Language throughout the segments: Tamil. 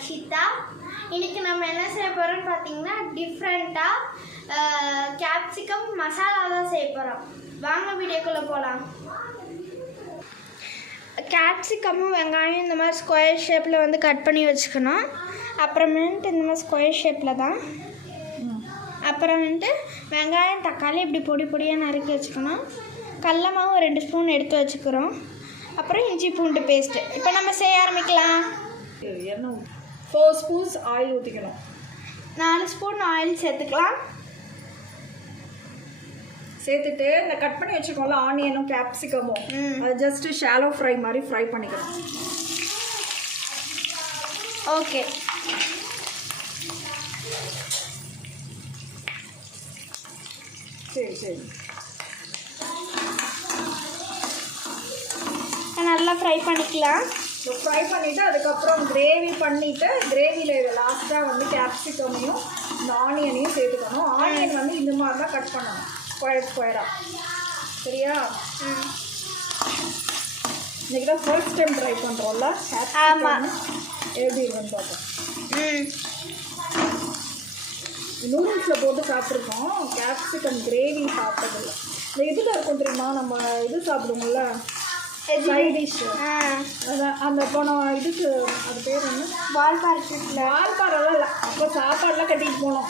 ரக்ஷிதா இன்னைக்கு நம்ம என்ன செய்ய போகிறோம்னு பார்த்தீங்கன்னா டிஃப்ரெண்ட்டாக கேப்சிகம் மசாலா தான் செய்ய போகிறோம் வாங்க வீடியோக்குள்ளே போகலாம் கேப்சிகமும் வெங்காயம் இந்த மாதிரி ஸ்கொயர் ஷேப்பில் வந்து கட் பண்ணி வச்சுக்கணும். அப்புறமேட்டு இந்த மாதிரி ஸ்கொயர் ஷேப்பில் தான். அப்புறம் வந்துட்டு வெங்காயம் தக்காளி இப்படி பொடி பொடியாக நறுக்கி வச்சுக்கணும். கடல மாவு ரெண்டு ஸ்பூன் எடுத்து வச்சுக்கிறோம். அப்புறம் இஞ்சி பூண்டு பேஸ்ட்டு இப்போ நம்ம செய்ய ஆரம்பிக்கலாம். ஃபோர் ஸ்பூன்ஸ் ஆயில் ஊற்றிக்கணும் நாலு ஸ்பூன் ஆயில் சேர்த்துக்கலாம். சேர்த்துட்டு இந்த கட் பண்ணி வச்சுக்கோம்ல ஆனியனும் கேப்சிகமும். அது ஜஸ்ட் ஷாலோ ஃப்ரை மாதிரி ஃப்ரை பண்ணிக்கணும் ஓகே சரி சரி. நல்லா ஃப்ரை பண்ணிக்கலாம். ஸோ ஃப்ரை பண்ணிவிட்டு அதுக்கப்புறம் கிரேவி பண்ணிவிட்டு கிரேவியில் லாஸ்ட்டாக வந்து கேப்சிகமையும் இந்த ஆனியனையும் சேர்த்துக்கணும். ஆனியன் வந்து இந்த மாதிரி தான் கட் பண்ணணும் ஸ்கொயர் ஸ்கொயராக சரியா? ம் இன்றைக்கி தான் ஃபர்ஸ்ட் டைம் ட்ரை பண்ணுறோம்ல ஆமா. எப்படி இருக்குன்னு பார்ப்போம். ம். நூடுல்ஸில் போட்டு சாப்பிட்ருக்கோம் கேப்சிகம் கிரேவி சாப்பிட்டதில்ல. இந்த இதில் இருக்கும் தெரியுமா? நம்ம இது சாப்பிடுவோம்ல. சைட் டிஷ் அந்த போன இதுக்கு அது பேர் என்ன? பார்க்கில் வால்பாறைலாம் இல்லை. அப்போ சாப்பாடுலாம் கட்டிட்டு போனோம்.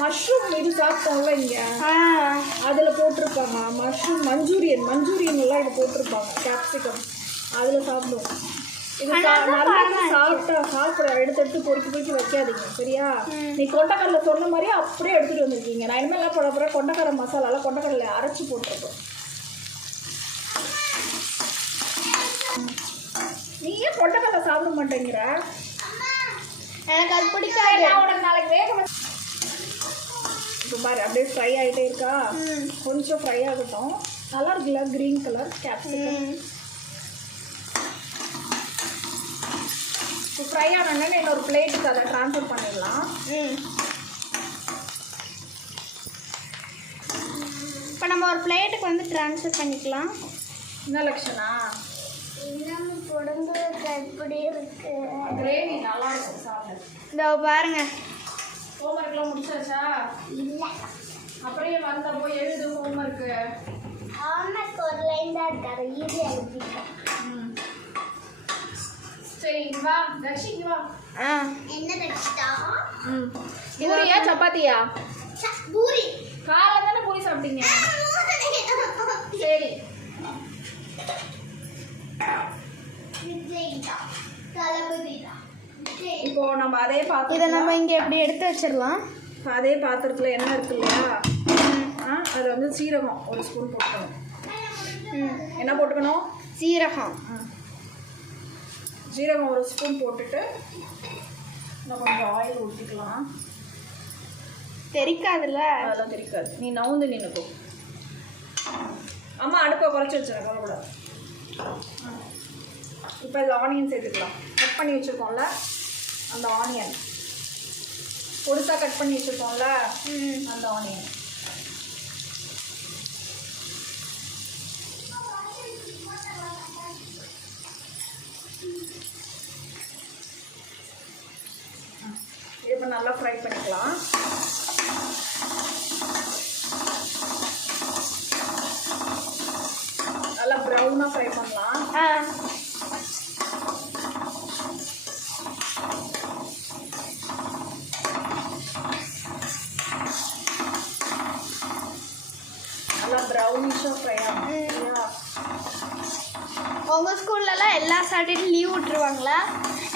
மஷ்ரூம் இது சாப்பிட்டோம்ல இங்கே. அதில் போட்டிருப்பாங்க. Mushroom Manchurian. மஞ்சூரியன் எல்லாம் இது போட்டிருப்பாங்க. கேப்சிகம். அதில் சாப்பிடுவோம். இது நல்லா. சாப்பிட்டா சாப்பிட எடுத்து எடுத்து பொறுக்கி பொறுக்கி வைக்காதீங்க. சரியா. நீ கொண்டக்கடலை சொன்ன மாதிரியே அப்படியே எடுத்துட்டு வந்திருக்கீங்க. நான் இனிமேல் என்ன பண்ண போகிறேன் கொண்டக்கடலை மசாலாலாம் கொண்டக்கடலை அரைச்சி போட்டிருக்கோம் நீ ஏன் கொண்டக்கடலை சாப்பிட மாட்டேங்கிற? எனக்கு அது பிடிக்காது. உனக்கு நாளைக்கு வேக இப்போ பாரு அப்படியே ஃப்ரை ஆகிட்டே இருக்கா? கொஞ்சம் ஃப்ரை ஆகட்டும். நல்லா இருக்குல்ல க்ரீன் கலர் கேப்சிகம் இப்போ ஃப்ரை ஆனோடனே இன்னொரு பிளேட்டுக்கு அதை ட்ரான்ஸ்ஃபர் பண்ணிடலாம். ம். இப்போ நம்ம ஒரு பிளேட்டுக்கு வந்து ட்ரான்ஸ்ஃபர் பண்ணிக்கலாம். என்ன லட்சணா இன்னும் உடம்பு எப்படி இருக்கு? கிரேவி நல்லா இருக்கும் சாப்பிட. இதோ பாருங்க. ஹோம்ஒர்க்லாம் முடிச்சாச்சா? இல்லை. அப்படியே வந்த போய் எழுது ஹோம்ஒர்க்கு ஆமாக்கு ஒரு லைன் தான் இருக்காரு இது எழுதிட்டேன் சரி வா. இங்க வா. ஆ. என்ன ம். பூரியா சப்பாத்தியா? பூரி காலைல தானே பூரி சாப்பிட்டீங்க சரி விஜய்தா தளபதிதா நம்ம அதே இதை பாத்திரத்துல நம்ம இங்கே எப்படி எடுத்து வச்சிடலாம்? அதே பாத்திரத்தில் எண்ணெய் இருக்கு இல்லையா? ஆ அதில் வந்து சீரகம் ஒரு ஸ்பூன் போட்டுக்கணும். ம். என்ன போட்டுக்கணும்? சீரகம். ஜீரகம் ஒரு ஸ்பூன் போட்டுட்டு இன்னும் கொஞ்சம் ஆயில் ஊற்றிக்கலாம் தெரிக்காதுல்ல? அதெல்லாம் தெரிக்காது. நீ நவுந்து நின்னுக்கோ அம்மா அடுப்பை குறைச்சி வச்சிருக்க கவலைப்படாது. இப்போ இதில் ஆனியன் சேர்த்துக்கலாம். கட் பண்ணி வச்சுருக்கோம்ல? அந்த ஆனியன் பொடிசாக கட் பண்ணி வச்சுருக்கோம்ல ம் அந்த ஆனியன் இப்போ நல்லா ஃப்ரை பண்ணிக்கலாம் நல்லா ப்ரௌனாக ஃப்ரை பண்ணலாம் ஆ நல்லா ப்ரௌனிஷாக ஃப்ரை ஆகும் ம். சரியா உங்கள் ஸ்கூல்லலாம் எல்லா சாட்டர்டே லீவ் விட்டுருவாங்களா?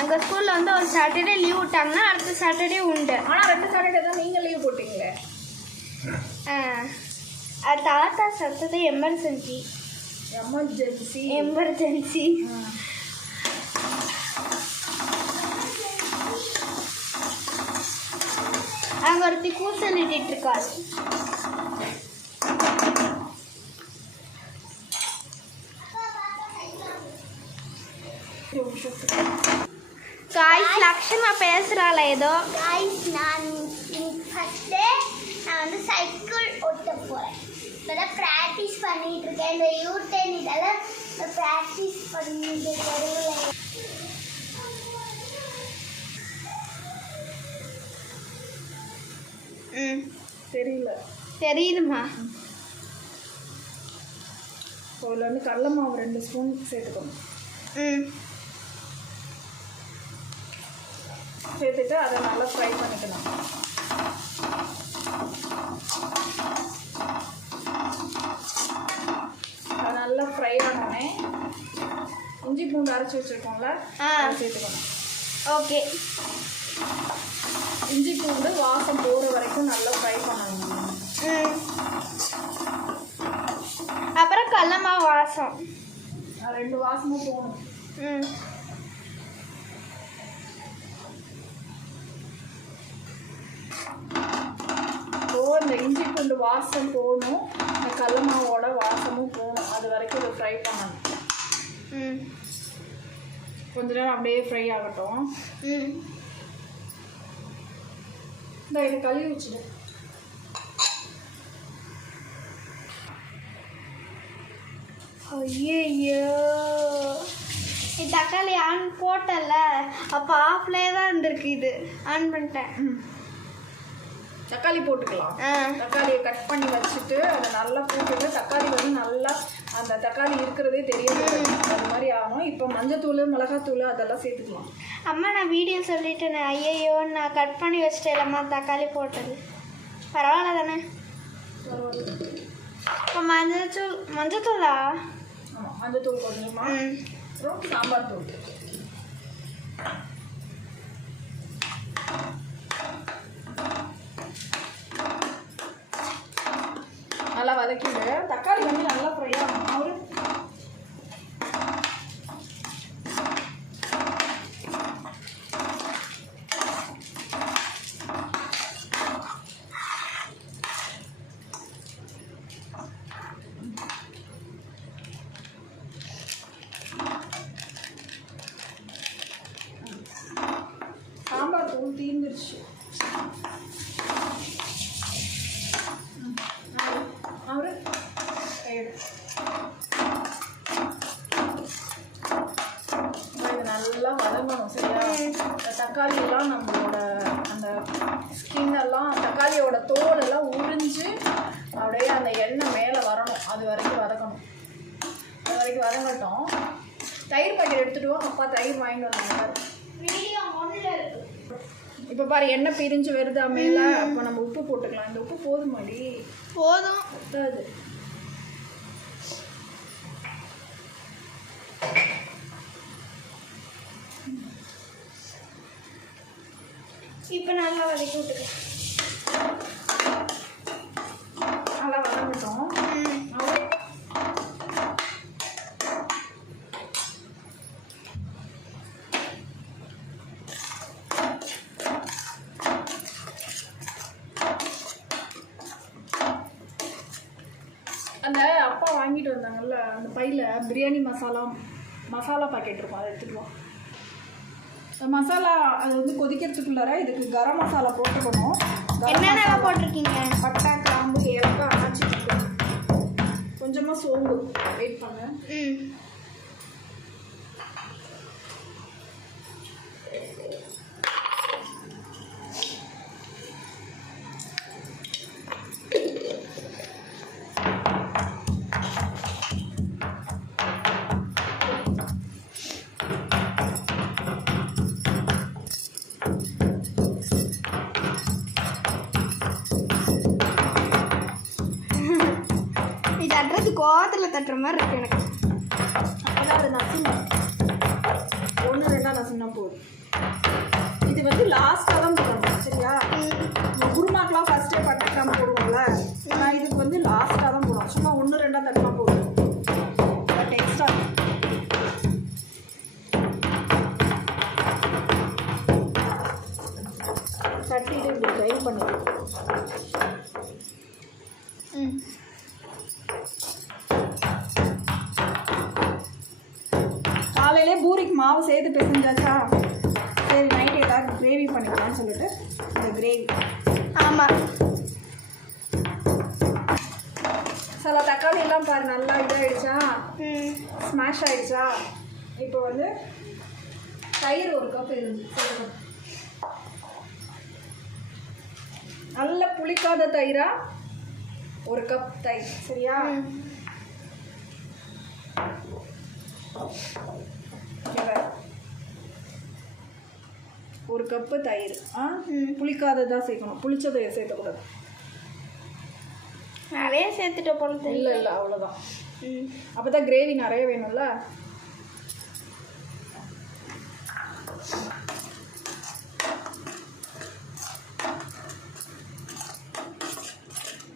எங்கள் ஸ்கூலில் வந்து ஒரு சாட்டர்டே லீவ் விட்டாங்கன்னா அடுத்த சாட்டர்டே உண்டு. ஆனால் ரெண்டு சாட்டர்டே தான் நீங்கள் லீவ் போட்டீங்களே? தாத்தா சத்தது எமர்ஜென்சி எமர்ஜென்சி எமர்ஜென்சி அங்கே ஒருத்தி கூச்சலிட்டு இருக்காரு காய்ஸ் லக்ஷமா பேசுகிறாள் ஏதோ. காய்ஸ் நான் ஃபஸ்ட்டு நான் வந்து சைக்கிள் ஓட்ட போகிறேன் இப்போதான் ப்ராக்டிஸ் பண்ணிகிட்டு இருக்கேன். இந்த யூடென் இதெல்லாம் ப்ராக்டிஸ் பண்ணிட்டு ம். தெரியல. தெரியுதுமா அதில் வந்து கடலை மாவு ரெண்டு ஸ்பூன் சேர்த்துக்கணும். ம். சேர்த்துட்டு அதை நல்லா ஃப்ரை பண்ணிக்கலாம். அது நல்லா ஃப்ரை ஆனோடனே இஞ்சி பூண்டு அரைச்சி வச்சுருக்கோம்ல ஆ. அதை சேர்த்துக்கணும். ஓகே. இஞ்சி பூண்டு வாசம் போகிற வரைக்கும் நல்லா ஃப்ரை பண்ணணும். ம். அப்புறம் கடலமா வாசம். ரெண்டு வாசமும் போகணும். ம். ஸோ இந்த இஞ்சி பூண்டு வாசம் போகணும். இந்த கடல மாவோட வாசமும் போகணும். அது வரைக்கும் இதை ஃப்ரை பண்ணணும். ம். கொஞ்ச நேரம் அப்படியே ஃப்ரை ஆகட்டும். ம். இந்த இதை கழுவி வச்சுடு. ஐயோ தக்காளி ஆன் போட்டல. அப்போ ஆஃப்லேயே தான் இருந்திருக்கு இது. ஆன் பண்ணிட்டேன். தக்காளி போட்டுக்கலாம். ஆ. தக்காளியை கட் பண்ணி வச்சுட்டு அதை நல்லா போட்டுட்டு தக்காளி வந்து நல்லா அந்த தக்காளி இருக்கிறதே தெரியாது அது மாதிரி ஆகணும். இப்போ மஞ்சத்தூள் மிளகாத்தூள் அதெல்லாம் சேர்த்துக்கலாம். அம்மா நான் வீடியோ சொல்லிட்டேனே. ஐயையோ நான் கட் பண்ணி வச்சிட்டேலம்மா தக்காளி போட்டது. பரவாயில்ல தானே இப்போ மஞ்சத்தூள் மஞ்சத்தூளா ஆமாம் மஞ்சத்தூள் கொஞ்சமா ம். அப்புறம் சாம்பார் தூள் நல்லா வதக்கிடு தக்காளி வந்து நல்லா ஃப்ரை ஆகணும் அவரு சாம்பார் தூள் தீர்ந்துருச்சு ம், அவரு- அவரு கையெடு. அம்மா, இது நல்லா வதங்கணும் சரியா இந்த தக்காளி எல்லாம் நம்மளோட அந்த ஸ்கின் எல்லாம் தக்காளியோட தோல் எல்லாம் உறிஞ்சு அப்படியே அந்த எண்ணெய் மேலே வரணும் அது வரைக்கும் வதக்கணும் அது வரைக்கும் வதங்கட்டும் தயிர் பாக்கெட் எடுத்துட்டு வா அப்பா தயிர் வாங்கிட்டு வந்தாங்க. இப்போ பாரு எண்ணெய் பிரிஞ்சு வருதா மேலே அப்போ நம்ம உப்பு போட்டுக்கலாம். இந்த உப்பு போதுமாடி போதும். பத்தாது இப்போ நல்லா வதக்கி விட்டுக்கலாம் நல்லா வதங்கட்டும் ம் அவ்வளோ. அந்த அப்பா வாங்கிட்டு வந்தாங்கல்ல அந்த பையில் பிரியாணி மசாலா மசாலா பாக்கெட் இருக்கும் அதை அந்த மசாலா அது வந்து கொதிக்கிறதுக்குள்ளார இதுக்கு கரம் மசாலா போட்டுக்கணும். கரம் என்னென்னலாம் போட்டிருக்கீங்க? பட்டை கிராம்பு ஏலக்காய் அரைச்சி கொஞ்சமாக சோம்பு வெயிட் பண்ணு. ம். தட்டுற மாதிரி இருக்கு எனக்கு. ஆமாம் சில தக்காளி எல்லாம் பாரு நல்லா இதாகிடுச்சா ஸ்மாஷ் ஆயிடுச்சா? இப்போ வந்து தயிர் ஒரு கப் இருந்து நல்ல புளிக்காத தயிரா? ஒரு கப் தயிர் சரியா இங்க பாரு. ஒரு கப்பு தயிர். ஆ? புளிக்காததா சேர்க்கணும். புளிச்சதை சேர்த்தக்கூடாது. நிறைய சேர்த்துட்ட போல இல்லை இல்லை அவ்வளோதான் அப்போ தான் கிரேவி நிறைய வேணும்ல?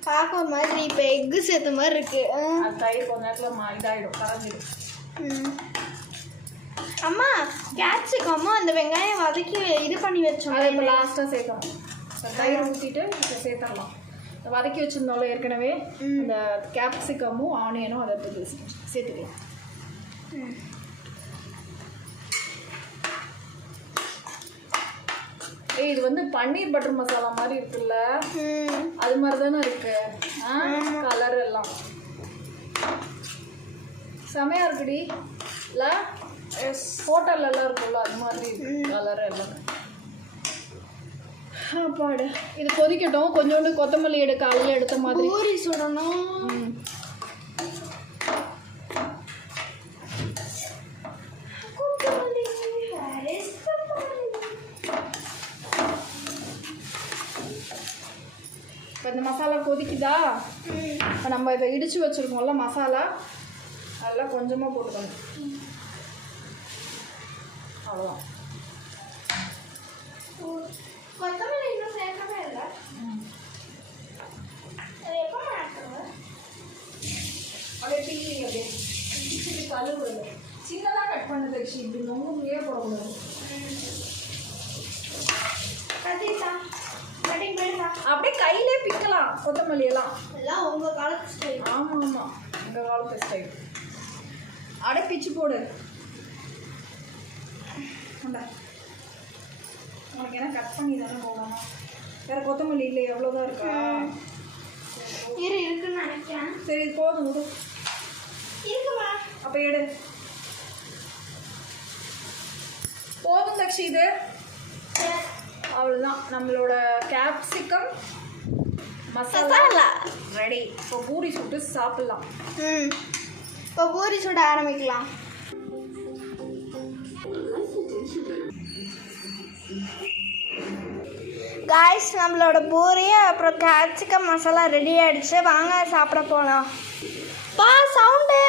பார்க்க ஒரு மாதிரி இப்போ எக்கு சேர்த்த மாதிரி இருக்கு. ஆ. அது தயிர் கொஞ்ச நேரத்தில் இதாகிடும் கரைஞ்சிடும். ம். அம்மா கேப்சிகமும் அந்த வெங்காயம் வதக்கி இது பண்ணி வச்சோம் அதை இப்போ லாஸ்ட்டாக சேர்க்கணும் தயிர் ஊற்றிட்டு சேர்த்துடலாம். வதக்கி வச்சுருந்தோம்ல ஏற்கனவே அந்த கேப்சிகமும் ஆனியனும் அதை எடுத்து சேர்த்துக்கலாம். ஏய் இது வந்து பன்னீர் பட்டர் மசாலா மாதிரி இருக்குல்ல? அது மாதிரி தானே இருக்கு கலர் எல்லாம். செமையா இருக்குடி. இல்ல எஸ் ஹோட்டல்ல எல்லாம் இருக்கும்ல அது மாதிரி கலர் எல்லாம். அப்பாடு இது கொதிக்கட்டும். கொஞ்சோண்டு கொத்தமல்லி எடு காலையில் எடுத்த மாதிரி. பூரி சுடணும். இப்போ இந்த மசாலா கொதிக்குதா? இப்போ நம்ம இதை இடிச்சு வச்சிருக்கோம்ல மசாலா. அதெல்லாம் கொஞ்சமாக போட்டுக்கணும். அவ்வளோதான் கொத்தமல்லி இன்னும் சேர்க்கவே இல்லை அது எப்போ மாட்டுறது அப்படியே டீ அப்படியே இப்படி கழுவுறது சின்னதாக கட் பண்ணது ஆக்சுவலி இப்படி நொங்கு நொங்கையே போடக்கூடாது அப்படியே கையிலே பிக்கலாம் கொத்தமல்லி எல்லாம் எல்லாம் உங்கள் காலத்து ஸ்டைல் ஆமாம் ஆமாம் எங்கள் காலத்து ஸ்டைல் அப்படியே பிச்சு போடு. உனக்கு என்ன கட் பண்ணி தானே போகணும் வேற கொத்தமல்லி இல்லை எவ்வளோதான் இருக்கா? இரு இருக்குன்னு நினைக்கிறேன். சரி இது போதும் விடு. இருக்குமா? அப்போ எடு. போதும் தக்ஷி இது. அவ்வளோதான் நம்மளோட கேப்சிகம் மசாலா. ரெடி இப்போ பூரி சுட்டு சாப்பிட்லாம். ம். இப்போ பூரி சுட ஆரம்பிக்கலாம். காய்ஸ் நம்மளோட பூரி அப்புறம் கேப்சிகம் மசாலா ரெடி ஆயிடுச்சு. வாங்க சாப்பிட போகலாம் பா சவுண்டு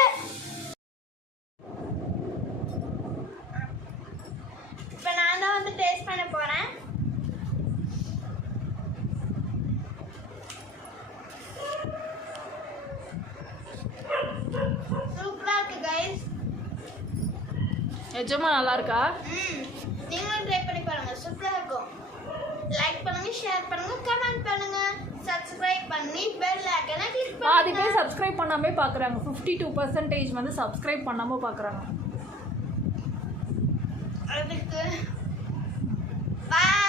இப்போ நான் தான் வந்து டேஸ்ட் பண்ண போகிறேன் சூப்பராக கைஸ் நிஜமா நல்லா இருக்கா? நீங்களும் ட்ரை பண்ணி பாருங்க. சூப்பராக இருக்கும். லைக் பண்ணுங்க ஷேர் பண்ணுங்க கமெண்ட் பண்ணுங்க. சப்ஸ்கிரைப் பண்ணி பெல் ஐக்கனை கிளிக் பாதி பண்ணுங்க பேர் சப்ஸ்கிரைப் பண்ணாமே பார்க்குறாங்க ஃபிஃப்டி டூ பர்சன்டேஜ் வந்து சப்ஸ்கிரைப் பண்ணாமல் பார்க்குறாங்க அதுக்கு பாய்